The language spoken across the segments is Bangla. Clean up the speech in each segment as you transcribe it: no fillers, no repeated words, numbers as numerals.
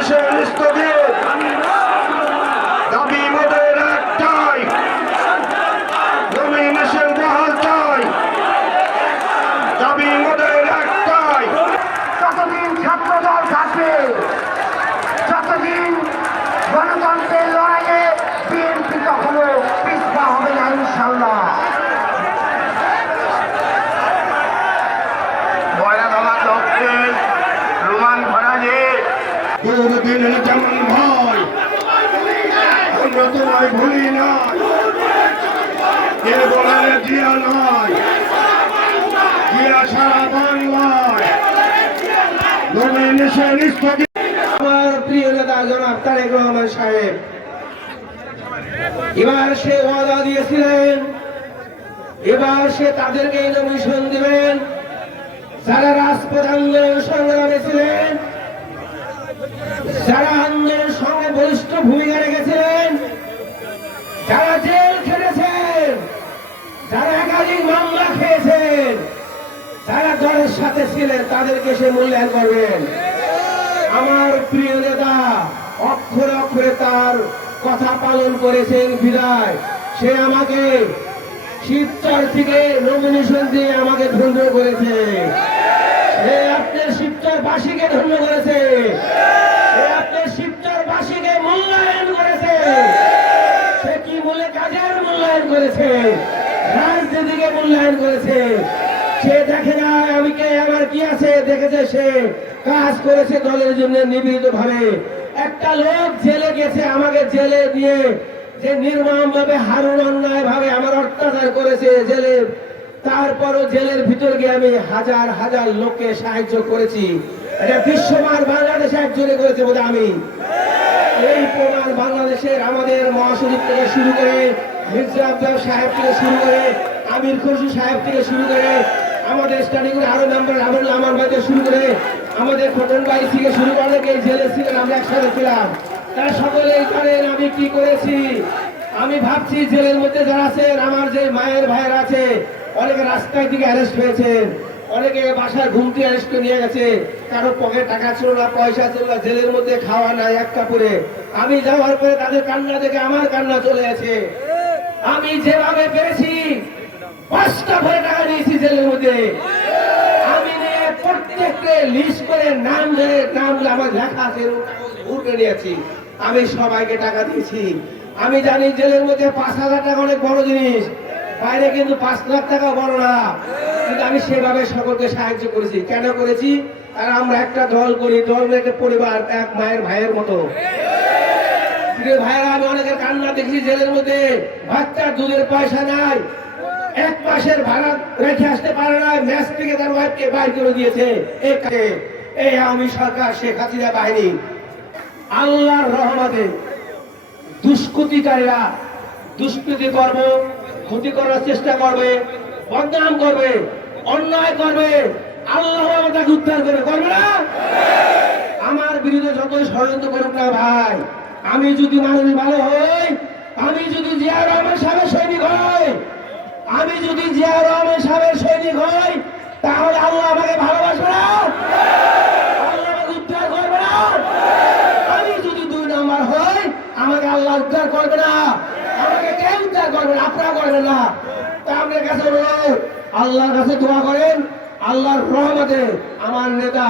নমিনেশন স্থগিত। দাবি মোদের একটাই, নমিনেশন বহাল চাই। দাবি মোদের একটাই। যতদিন ছাত্রদল থাকবে, যতদিন গণতন্ত্রের লড়াইয়ে বিএনপি কখনো পিছপা হবে না ইনশাল্লাহ। দিনের যেমন ভয় আমরা তোমায় ভুলি নাই, কে বলেন জিয়া নয়, জিয়া সারা বাংলায় নমিনেশন স্থগিত। আমার প্রিয় নেতা জনাব তারেক রহমান সাহেব এবার সে ওয়াদা দিয়েছিলেন, এবার সে তাদেরকে নমিনেশন দিবেন যারা রাজপথ আন্দোলন সংগ্রামে ছিলেন, যারা আন্দোলনের সঙ্গে বলিষ্ঠ ভূমিকা রেখেছিলেন, যারা জেল খেটেছেন, যারা একাধিক মামলা খেয়েছেন, যারা দলের সাথে ছিলেন, তাদেরকে সে মূল্যায়ন করবেন। আমার প্রিয় নেতা অক্ষরে অক্ষরে তার কথা পালন করেছেন বিদায় সে আমাকে শিবচর থেকে নমিনেশন দিয়ে আমাকে ধন্য করেছে। সে আপনার শিবচরবাসীকে ধন্য করেছে, সে আপনার শিবচরবাসীকে মূল্যায়ন করেছে। সে কি বলে কাজের মূল্যায়ন করেছে, রাজনীতিকে মূল্যায়ন করেছে। সে দেখে না আমি কে, আমার কি আছে, দেখেছে সে কাজ করেছে দলের জন্য নিবেদিত ভাবে। একটা লোক জেলে গেছে, আমাকে জেলে দিয়ে যে নির্মম ভাবে হারুন অন্যায় ভাবে আমার অত্যাচার করেছে জেলে, তারপরও জেলের ভিতর গিয়ে আমি হাজার হাজার লোককে সাহায্য করেছি। এটা বিশ্বমান বাংলাদেশে একজনে করেছে বোধ আমি। এই প্রমাণ বাংলাদেশের আমাদের মহাসচিব থেকে শুরু করে মির্জা আব্বাস সাহেব থেকে শুরু করে আমির খুরশি সাহেব থেকে শুরু করে আমাদের স্টাডি করে আরো মেম্বার আমার ভাই থেকে শুরু করে আমাদের খোকন ভাই থেকে শুরু করে অনেকে জেলে ছিলেন, আমরা একসাথে ছিলাম। তারা সকলেই জানেন আমি কি করেছি। আমি ভাবছি জেলের মধ্যে যারা আছেন, আমার যে মায়ের ভাইয়ের আছে, অনেকে রাস্তায় থেকে অ্যারেস্ট হয়েছেন, অনেকে বাসায় ঘুমতে অ্যারেস্ট করে নিয়ে গেছে, কারো পকেটে টাকা ছিল না, পয়সা ছিল না, জেলের মধ্যে খাওয়া নাই এক কাপড়ে। আমি যাওয়ার পরে তাদের কান্না দেখে আমার কান্না চলে গেছে। আমি যেভাবে পেরেছি 5টা ভরে টাকা নিয়েছি জেলের মধ্যে। আমি নিয়ে প্রত্যেককে লিস্ট করে নাম ধরে নাম আমার লেখা আছে উঠে নিয়েছি। আমি সবাইকে টাকা দিয়েছি। আমি জানি জেলের মধ্যে 5,000 টাকা অনেক বড় জিনিস, বাইরে কিন্তু 5 লাখ টাকা বড় না। কিন্তু আমি সেভাবে সকলকে সাহায্য করেছি। কেন করেছি? কারণ আমরা একটা দল করি, দল একটা পরিবার, এক মায়ের ভাইয়ের মতো। ভাইয়েরা আমি অনেকের কান্না দেখি জেলের মধ্যে, বাচ্চার দুধের পয়সা নাই, 1 মাসের ভাড়া রেখে আসতে পারে না, ম্যাচ থেকে তার ওয়াইফকে বাইর করে দিয়েছে। এই আওয়ামী সরকার, শেখ হাসিনা বাহিনী। আল্লাহর রহমতে দুষ্কৃতিকারীরা দুষ্কৃতি করবে, ক্ষতি করার চেষ্টা করবে, বদনাম করবে, অন্যায় করবে, আল্লাহ আমাদেরকে উদ্ধার করবে না। আমার বিরুদ্ধে যতই ষড়যন্ত্র করুক না ভাই, আমি যদি মানুষ ভালো হই, আমি যদি জিয়া রহমান সাহেবের সৈনিক হই, আমি যদি জিয়া রহমান সাহেবের সৈনিক হই, তাহলে আল্লাহ আমাকে ভালোবাসবে না, আল্লাহ আমাকে উদ্ধার করবে না। আমি যদি 2 নম্বর হই, আমাকে আল্লাহ উদ্ধার করবে না, আমাকে কেউ উদ্ধার করবে না, আপনারা করবেন না। তা আমাদের কাছে অনুরোধ, আল্লাহর কাছে দোয়া করেন। আল্লাহর রহমতে আমার নেতা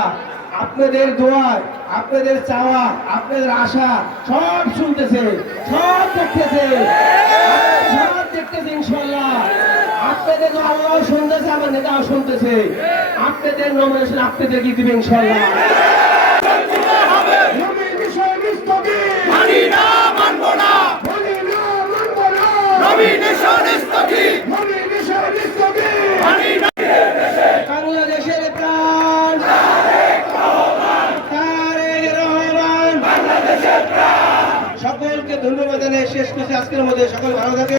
আপনাদের দোয়া, আপনাদের চাওয়া, আপনাদের আশা সব শুনতেছে, সব দেখতেছে, সব দেখতেছে ইনশাআল্লাহ। আপনাদের আল্লাহ শুনতেছে, আমার নেতাও শুনতেছে। আপনাদের নমিনেশন আপনাদের কি দিবে ইনশাআল্লাহ। বাংলাদেশের প্রাণ তারেক রহমান, সকলকে ধন্যবাদ জানিয়ে শেষ করছি আজকের মধ্যে। সকল ভালো থাকে।